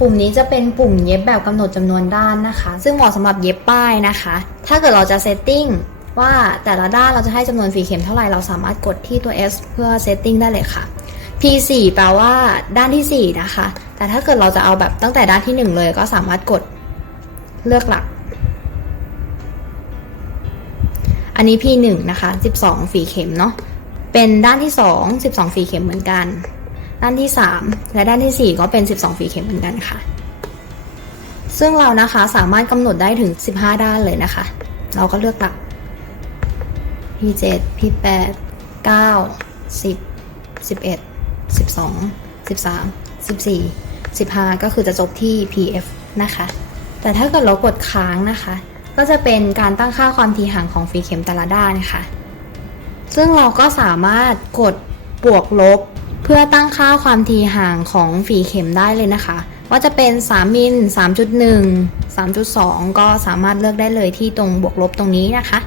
ปุ่มนี้จะเป็นปุ่มเย็บแบบกำหนดจำนวนด้านนะคะ ซึ่งเหมาะสำหรับเย็บป้ายนะคะ ถ้าเกิดเราจะเซตติ้งว่าแต่ละด้านเราจะให้จำนวนฝีเข็มเท่าไหร่เราสามารถกดที่ตัว S เพื่อเซตติ้งได้เลยค่ะ P4 แปลว่าด้านทีสี่4 นะคะ แต่ถ้าเกิดเราจะเอาแบบตั้งแต่ด้านที่ 1 เลยก็สามารถกดเลือกหลัก อันนี้ P1 นะคะ 12 ฝีเข็มเนาะ เป็นด้านที่ 2 12 ฝีเข็มเหมือนกัน ด้านที่ 3 และด้านที่ 4 ก็เป็น 12 ฝีเข็มเหมือนกันค่ะ ซึ่งเรานะคะสามารถกำหนดได้ถึง 15 ด้านเลยนะคะ เราก็เลือกหลัก P7 P8 9 10 11 12 13 14 15 ก็คือจะจบที่ PF นะคะ แต่ถ้าเกิดเรากดค้างนะคะ ก็จะเป็นการตั้งค่าความถี่ห่างของฝีเข็มแต่ละด้านค่ะ ซึ่งเราก็สามารถกดบวกลบ เพื่อตั้งค่าความถี่ห่างของฝีเข็มได้เลยนะคะ ว่าจะเป็น 3 มิล 3.1 3.2 ก็สามารถเลือกได้เลยที่ตรงบวกลบตรงนี้นะคะ